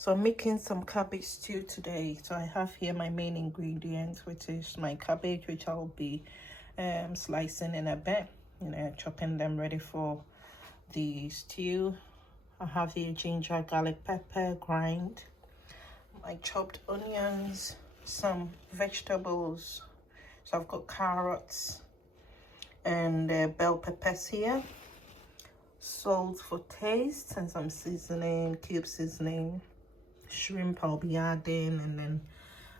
So I'm making some cabbage stew today. So I have here my main ingredients, which is my cabbage, which I'll be slicing in a bit, chopping them ready for the stew. I have here ginger, garlic, pepper, grind, my chopped onions, some vegetables. So I've got carrots and bell peppers here, salt for taste, and some seasoning, cube seasoning. Shrimp I'll be adding, and then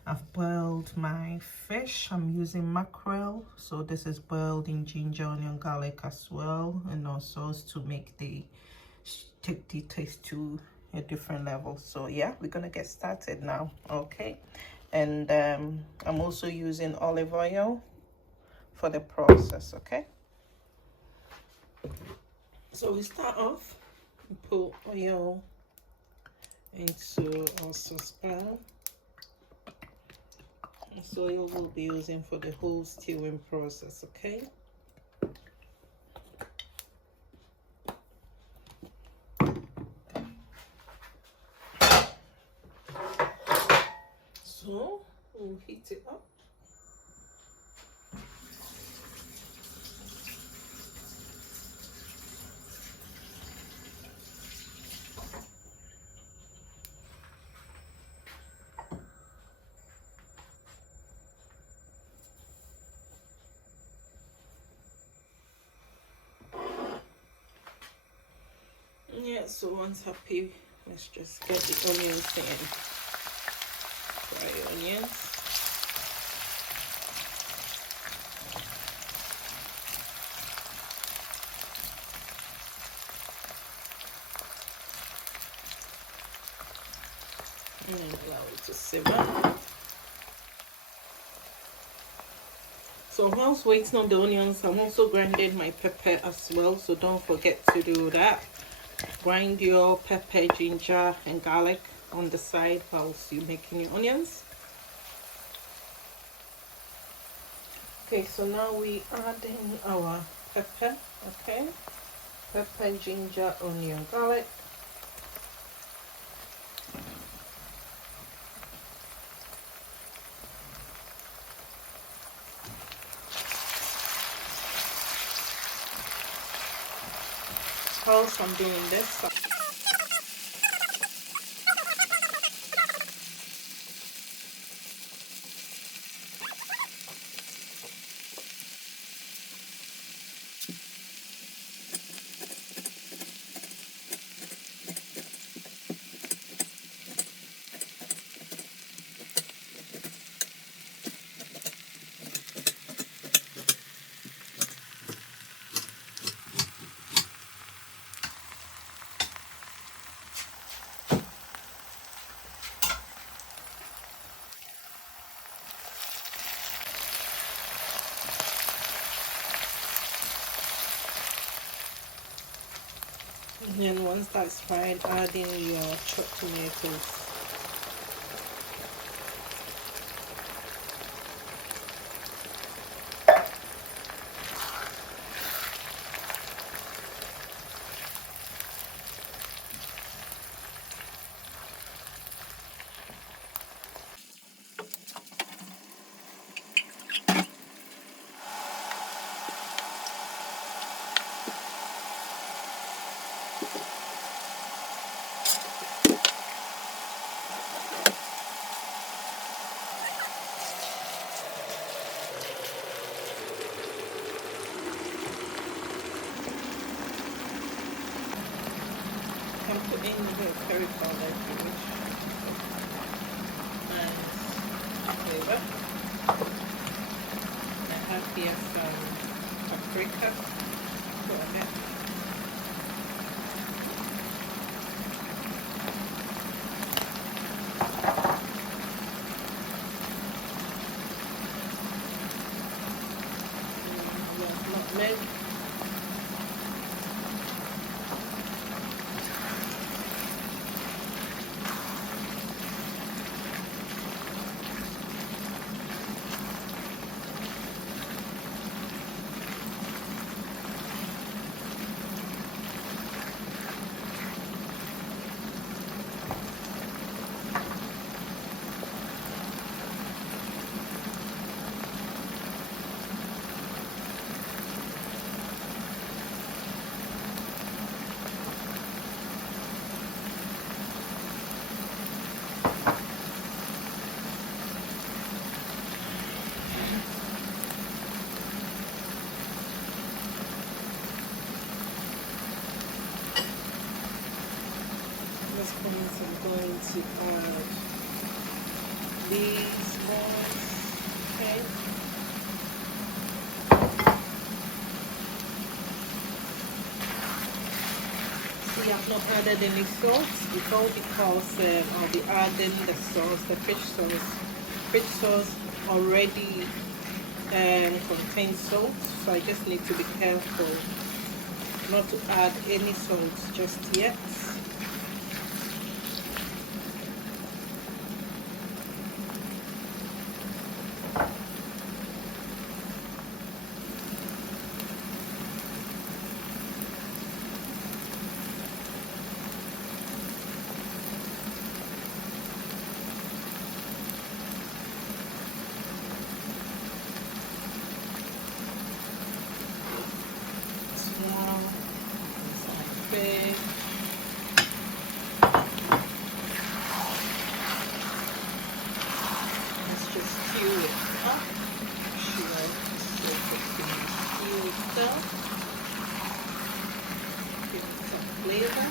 I've boiled my fish. I'm using mackerel, so this is boiled in ginger, onion, garlic as well, and also to take the taste to a different level. So yeah, we're gonna get started now. Okay, and I'm also using olive oil for the process. Okay, so we start off, we put oil into our saucepan. This oil we'll be using for the whole stewing process. Okay, so we'll heat it up. Yeah, so once happy, let's just get the onions in. Fry onions. And allow it to simmer. So whilst waiting on the onions, I'm also grinding my pepper as well, so don't forget to do that. Grind your pepper, ginger and garlic on the side whilst you're making your onions. Okay, so now we add in our pepper. Okay, pepper, ginger, onion, garlic. Whilst I'm doing this, and then once that's fried, add in your chopped tomatoes. You can put in the curry powder if you wish. And flavor. I have here some paprika. Go ahead. Nutmeg. this point, I'm going to add these ones. Okay. See, I've not added any sauce. It's all because I'll be adding the sauce, the fish sauce. Fish sauce already contains salt, so I just need to be careful not to add any salt just yet. Let's just stew it up. Sure, so stew it down. Give it some flavor.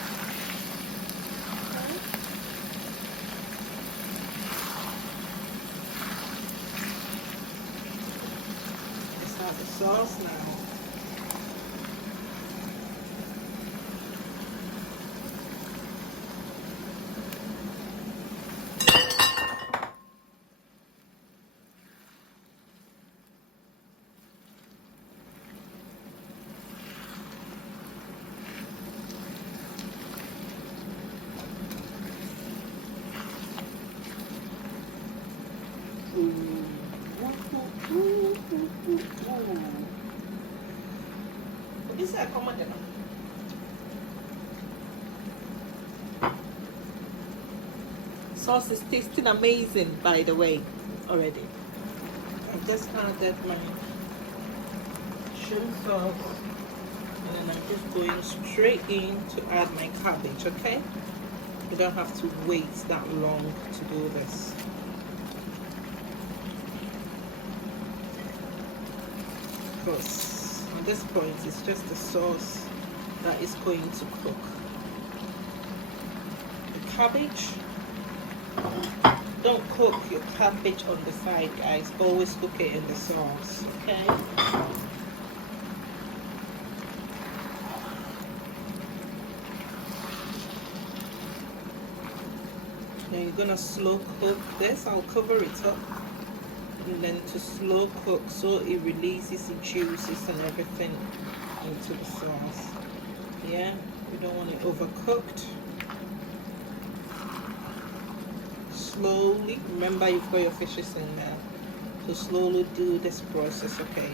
Let's add the sauce now. This is a common. Sauce is tasting amazing, by the way, already. I've just added my shrimp sauce, and then I'm just going straight in to add my cabbage. Okay, you don't have to wait that long to do this. Because at this point it's just the sauce that is going to cook the cabbage. Don't cook your cabbage on the side, guys. Always cook it in the sauce, okay? Then you're gonna slow cook this. I'll cover it up and then to slow cook so it releases the juices and everything into the sauce. Yeah, we don't want it overcooked. Slowly, remember you've got your fishes in there, so slowly do this process, okay?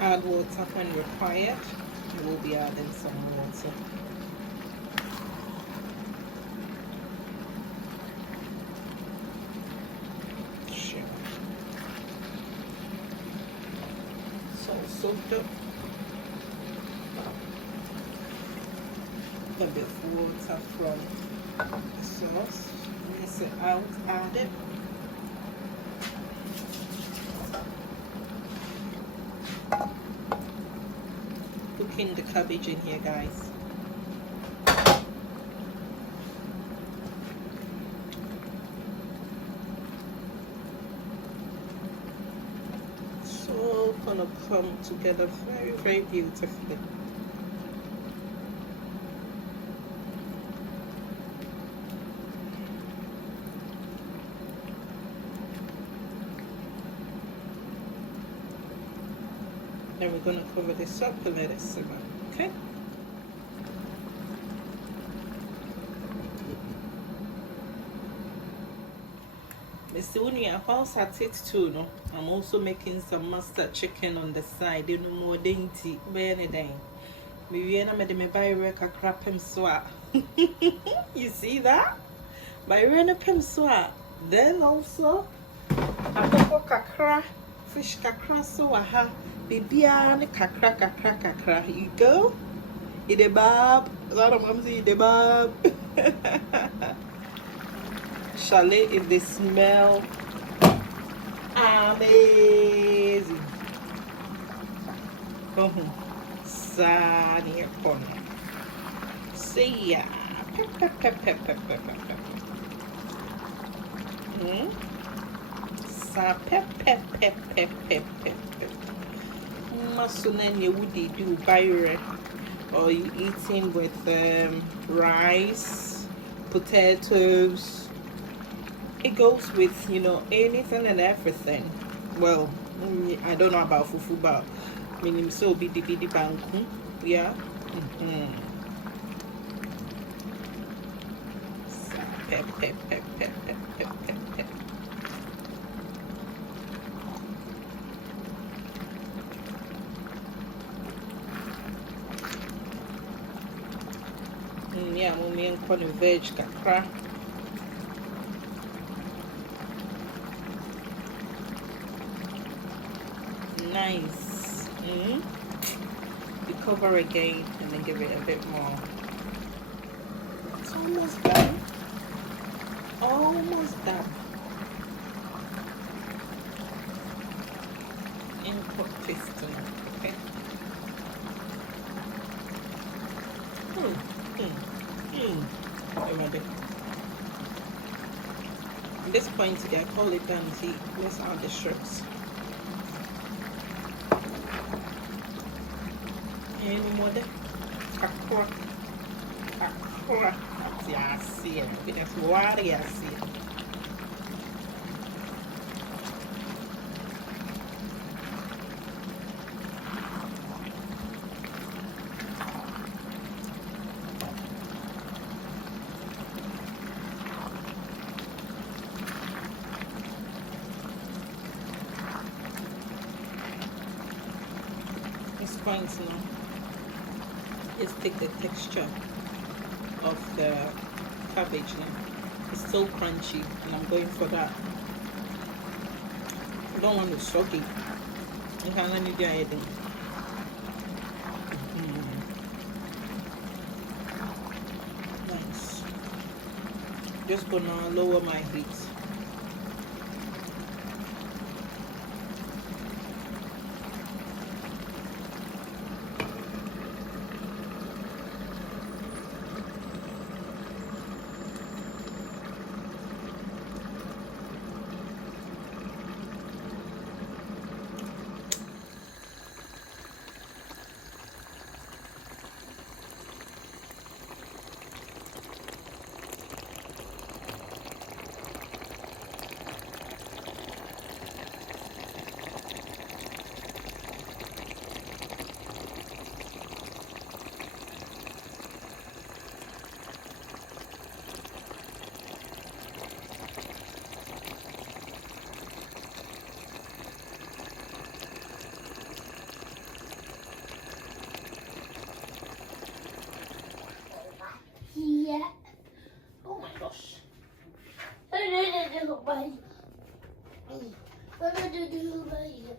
Add water when required. We'll be adding some water. Sure. So soaked up. A bit of water from the sauce. Rinse it out, add it. Cooking the cabbage in here, guys. So gonna come together very, very beautifully. Then we're going to cover this up and let it simmer, okay? Mr. Unia, whilst at it too, no, I'm also making some mustard chicken on the side. You know, more dainty, anything. Maybe I'm going to buy a crap him swat. You see that? By rena pim swat. Then also, I put kakra, fish kakra so aha. Bibiane kakra kakra kakra. You go. Ide bab. A lot of moms say ide bab. Chalet, if they smell amazing. Sani kono. See ya. Pep, pep, pep, pep, pep, pep, pep. Sa pep, pep, pep, pep, pep, pep, pep. Masunene woody do bayre. Or you eating with rice, potatoes. It goes with, you know, anything and everything. Well, I don't know about fufu, but I mean, so bidi banku, yeah. Pep, pep, pep, pep, pep, pep, pep, pep. Yeah, mommy and corn veg kakra. Nice. You cover again and then give it a bit more. It's almost done. Almost done. Input piston. Okay. At this point, I call it done. See, let's add the strips. Any more there? Kakura. Yeah, I see it. That's what I see it. This point now is take the texture of the cabbage now. It's still crunchy and I'm going for that. I don't want it soggy. I can't let me do anything. Nice. Just gonna lower my heat. Yeah. Oh my gosh. No, no, no, no, no, no, no, no, no, no.